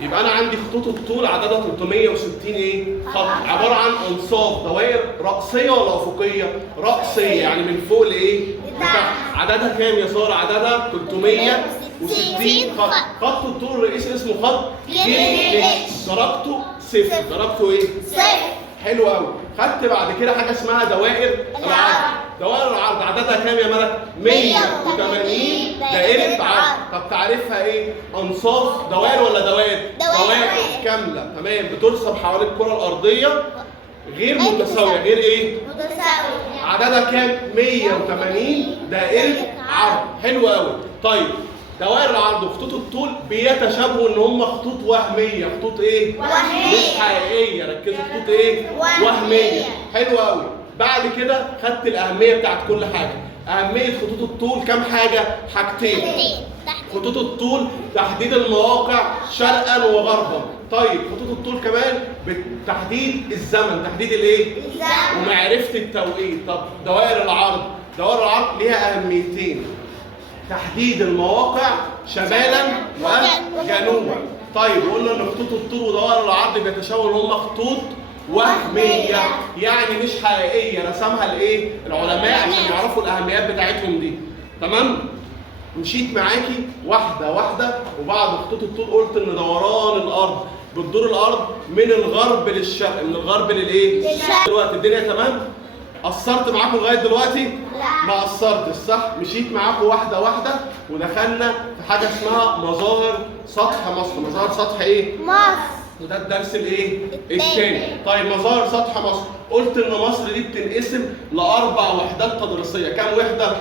يبقى انا عندي خطوط الطول عددها 360 ايه؟ خط، عباره عن انصاف دوائر رأسيه ولا افقيه؟ رأسيه، يعني من فوق لايه؟ لتحت. عددها كام يا ساره؟ عددها 360 خط. خط الطول الرئيسي اسمه خط جي اتش، درجته صفر. درجته ايه؟ صفر. حلو قوي. خدت بعد كده حاجه اسمها دوائر العرض. دوائر العرض عددها كام يا ملك؟ 180 دائره عرض. طب تعريفها ايه؟ انصاف دوائر ولا دوائر؟ دوائر كامله، تمام، بترسم حوالين الكره الارضيه غير متساويه. غير ايه؟ متساوي. عددها كام؟ 180 دائره عرض. حلو قوي. طيب دوائر العرض وخطوط الطول بيتشابهوا ان هم خطوط وهميه. خطوط ايه؟ وهمية. مش حقيقيه. ركزوا، خطوط ايه؟ وهميه. حلو قوي. بعد كده خدت الاهميه بتاعت كل حاجه. اهميه خطوط الطول كام حاجه؟ حاجتين. خطوط الطول تحديد المواقع شرقا وغربا. طيب خطوط الطول كمان بتحديد الزمن، تحديد الايه؟ ومعرفه التوقيت. طب دوائر العرض، دوائر العرض ليها اهميتين: تحديد المواقع شمالا وجنوبا. طيب قلنا ان خطوط الطول ودوائر العرض بيتشابهوا ان هم خطوط وهميه، يعني مش حقيقيه. رسمها الايه؟ العلماء عشان يعرفوا الاهميات بتاعتهم دي. تمام؟ مشيت معاكي واحده واحده، وبعد خطوط الطول قلت ان دوران الارض بتدور الارض من الغرب للشرق، من الغرب للايه؟ للشرق. دلوقتي الدنيا تمام؟ قصرت معاكم لغايه دلوقتي؟ لا. ما قصرتش، صح؟ مشيت معاكم واحده واحده ودخلنا في حاجه اسمها مظاهر سطح مصر. مظاهر سطح ايه؟ مصر. وده الدرس الايه؟ التاني. الثاني. طيب مظاهر سطح مصر، قلت ان مصر دي بتنقسم لاربع وحدات تضاريسيه. كام وحده؟ 4.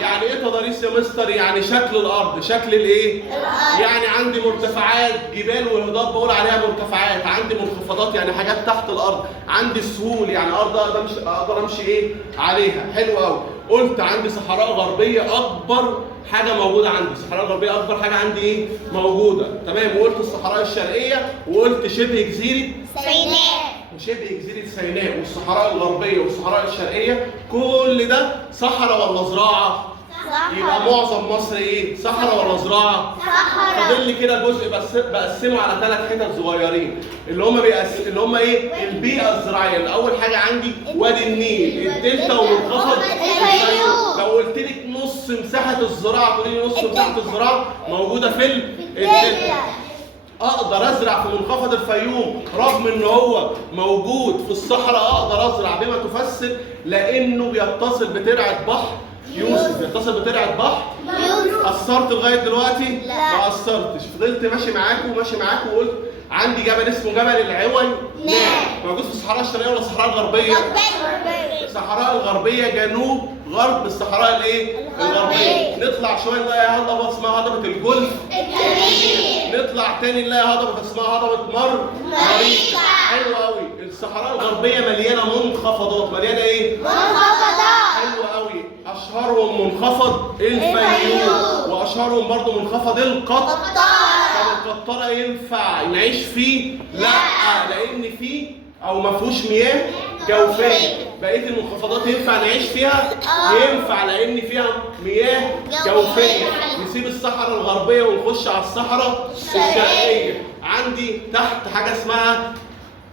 يعني ايه تضاريس يا مستر؟ يعني شكل الارض، شكل الايه؟ الأرض. يعني عندي مرتفعات، جبال وهضاب بقول عليها مرتفعات، عندي منخفضات يعني حاجات تحت الارض، عندي سهول يعني ارض اقدر امشي ايه؟ عليها. حلو قوي. قلت عندي صحراء غربيه، اكبر حاجه موجوده عندي. الصحراء الغربيه اكبر حاجه عندي ايه؟ موجوده. تمام. وقلت الصحراء الشرقيه، وقلت شبه جزيره سيناء. وشبه جزيره سيناء والصحراء الغربيه والصحراء الشرقيه. كل ده صحراء ولا زراعه؟ يبقى معظم مصر ايه؟ صحراء ولا زراعه؟ صحراء. فاضل لي كده جزء بس بقسمه على 3 حتت صغيرين اللي هم ايه؟ البيئه الزراعيه. الاول حاجه عندي وادي النيل، الدلتا ومنخفض الفيوم. لو قلت لك نص مساحه الزراعه تقولي لي نص مساحه الزراعه موجوده في الدلتا. اقدر ازرع في منخفض الفيوم رغم ان هو موجود في الصحراء. اقدر ازرع بما تفسر لانه بيتصل بترعه بحر يوسف. بيتصل بترعه بحر يوسف. قصرت لغايه دلوقتي؟ لا. ما قصرتش. فضلت ماشي معاكم وقلت عندي جبل اسمه جبل العوينات. موجود في الصحراء الشرقيه ولا الصحراء الغربيه؟ الصحراء الغربيه جنوب غرب الصحراء الايه؟ الغربيه. نطلع شويه نلاقي هضبه اسمها هضبه الجولف الكبير. نطلع تاني نلاقي هضبه اسمها هضبه مريكا. حلو قوي. الصحراء الغربيه مليانه منخفضات. مليانه ايه؟ منخفضات. حلو قوي. اشهرهم منخفض الفيوم، واشهرهم برضو منخفض القطر. طب القطره ينفع نعيش فيه؟ لا، لان فيه او ما فيهوش مياه جوفيه. بقيه المنخفضات ينفع نعيش فيها؟ ينفع لان فيها مياه جوفيه. نسيب الصحراء الغربيه ونخش على الصحراء الشرقيه. عندي تحت حاجه اسمها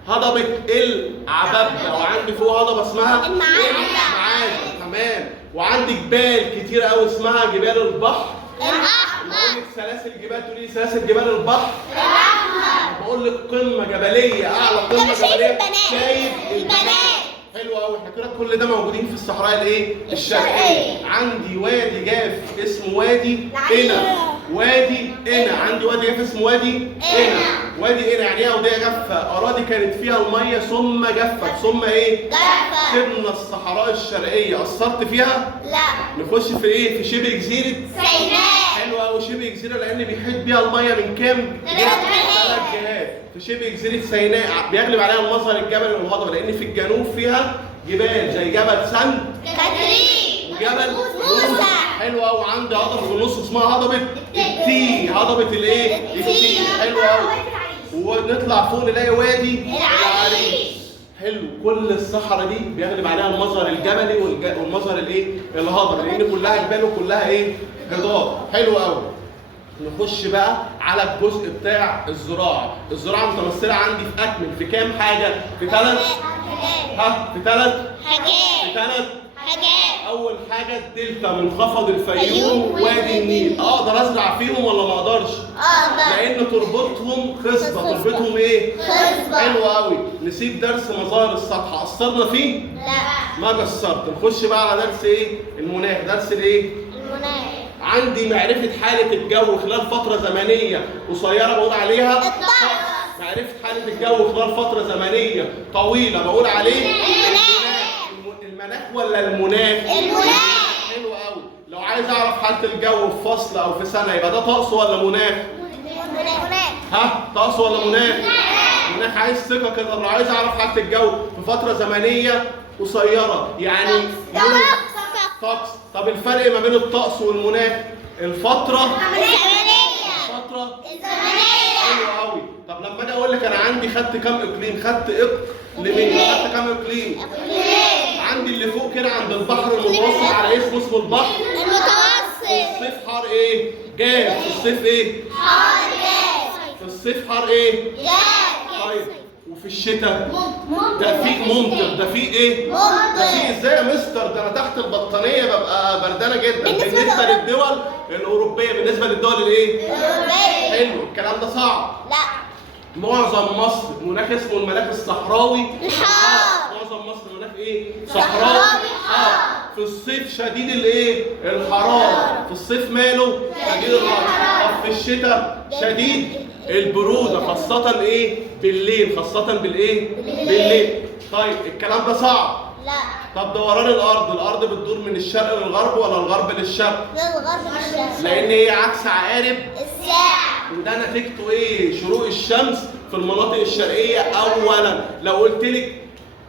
هضبه العبابده، وعندي فوق هضبه اسمها المعادي. تمام. وعندي جبال كتير قوي اسمها جبال البحر الأحمر. بقول لك سلاسل جبال، تقولي لي سلاسل جبال البحر الأحمر. بقول لك قمه جبليه، اعلى قمه شايف جبليه. البنات. شايف البنات. حلو قوي. احنا كده كل ده موجودين في الصحراء الايه؟ الشرقيه. عندي وادي جاف اسمه وادي قنا. وادي قنا. عندي وادي جاف اسمه وادي قنا. وادي قنا يعني ايه اوديه جافه؟ اراضي كانت فيها الميه ثم جفت. ثم ايه؟ جافة. سيبنا الصحراء الشرقيه. قصرت فيها؟ لا. نخش في ايه؟ في شبه جزيره سيناء. حلو قوي. شبه جزيره لان بيحيط بيها الميه من كام؟ 3 جهات. 3 جهات. في شبه جزيره سيناء بيغلب عليها المظهر الجبلي والهضبه لان في الجنوب فيها جبال زي جبل سانت كاترين. وجبل موسى. حلو قوي. عندي هضبه في النص اسمها هضبه التي. هضبه الايه؟ التي. حلو قوي. ونطلع فوق نلاقي وادي العريش. حلو. كل الصحراء دي بيغلب عليها المظهر الجبلي والمظهر الايه؟ الهضبي لان كلها جبال وكلها ايه؟ هضاب. حلو قوي. نخش بقى على الجزء بتاع الزراعه. الزراعه متمثله عندي في اكمل في كام حاجه؟ في ثلاث في ثلاث حاجات. اول حاجه الدلتا، منخفض الفيوم وادي النيل. اقدر ازرع فيهم ولا ما اقدرش؟ لان تربطهم خصبه. تربطهم ايه؟ خصبة. حلو قوي. نسيب درس مظاهر السطح، قصرنا فيه؟ لا. ما قصرت. نخش بقى على درس ايه؟ المناخ. درس الايه؟ المناخ. عندي معرفه حاله الجو خلال فتره زمنيه قصيره بقول عليها الطقس. معرفه حاله الجو خلال فتره زمنيه طويله بقول عليه المناخ ولا المناخ؟ المناخ. حلو قوي. لو عايز اعرف حاله الجو في فصل او في سنه يبقى ده طقس ولا مناخ؟ طقس ولا مناخ؟ مناخ. عايز ثقه كده. لو عايز اعرف حاله الجو في فتره زمنيه قصيره يعني طقس. طب الفرق ما بين الطقس والمناخ؟ الفتره الزمنية. حلو قوي. طب لما اجي اقول لك انا عندي خدت كام اقليم؟ خدت اقليمين. خدت كام اقليم؟ عندي اللي فوق كده عند البحر المتوسط على اسمه البحر المتوسط. الصيف حار ايه؟ جاف. في الصيف ايه؟ حار جاف. في الصيف حار ايه؟ جاف. طيب وفي الشتاء؟ دفيق ممطر. دفيق ايه؟ ممطر. دفيق ازاي يا مستر؟ ده انا تحت البطانيه ببقى بردانه جدا. بالنسبة بالنسبه للدول الاوروبيه. بالنسبه للدول الايه؟ أوروبية. حلو. الكلام ده صعب. لا. معظم مصر مناخ اسمه المناخ الصحراوي الحار. معظم مصر مناخ ايه؟ صحراوي صحراوي حار. في الصيف شديد الايه؟ الحراره. في الصيف ماله؟ شديد الحراره. طب في الشتاء شديد البروده خاصة ايه؟ بالليل. خاصة بالايه؟ بالليل. طيب الكلام ده صعب. لا. طب دوران الارض بتدور من الشرق للغرب ولا الغرب للشرق؟ للغرب الشمس. لان هي عكس عقارب الساعة. وده نتيجته ايه؟ شروق الشمس في المناطق الشرقيه اولا. لو قلت لك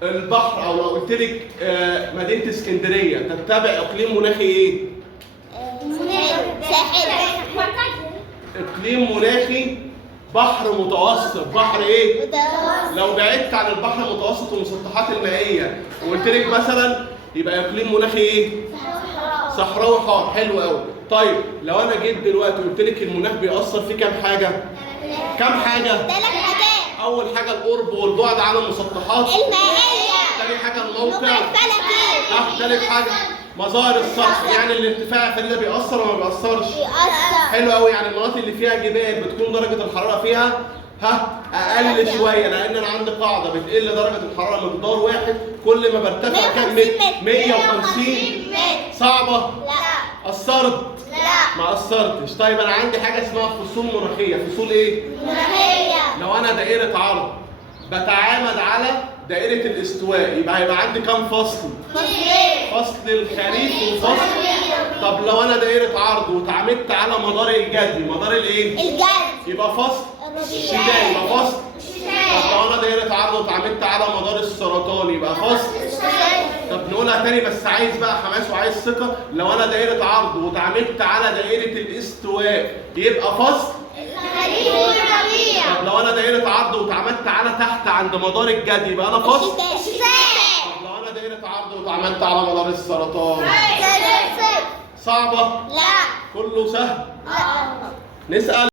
البحر او لو قلت لك مدينه اسكندريه تتبع اقليم مناخي ايه؟ ساحل. اقليم مناخي بحر متوسط. بحر ايه؟ متوسط. لو بعدت عن البحر المتوسط والمسطحات المائيه وقلت لك مثلا يبقى اقليم مناخي ايه؟ صحراوي حار. حلو قوي. طيب لو انا جيت دلوقتي قلت لك المناخ بيأثر في كام حاجه؟ كام حاجه؟ 3 حاجات. اول حاجه القرب والبعد عن المسطحات. المائية. تاني حاجه الموقع. الفلكي. تالت حاجه مظاهر السطح. يعني الارتفاع الفريده بيأثر ولا ما بيأثرش؟ بيأثر. حلو قوي. يعني المناطق اللي فيها جبال بتكون درجه الحراره فيها اقل شويه لان انا عندي قاعده بتقل درجه الحراره مقدار واحد كل ما برتفع كام متر؟ 150 متر. صعبه؟ لا. قصرت؟ لا. ما قصرتش. طيب انا عندي حاجه اسمها فصول مناخيه. فصول ايه؟ مناخية. لو انا دائره عرض بتعامد على دائره الاستواء يبقى هيبقى عندي كام فصل؟ فصل الخريف وفصل. طب لو انا دائره عرض وتعامدت على مدار الجدي مدار الايه؟ الجد. يبقى فصل الشتاء. يبقى فصل. طب لو انا دائره عرض وتعامدت على مدار السرطان يبقى فصل. طب نقولها تاني بس عايز بقى حماس وعايز ثقه. لو انا دائره عرض وتعامدت على دائره الاستواء يبقى فصل الخريف والربيع. طب لو انا دائره عرض وتعامدت على تحت عند مدار الجدي يبقى انا فصل. الشتاء. طب لو انا دائره عرض وتعامدت على مدار السرطان صعبه؟ لا. كله سهل. لا. نسأل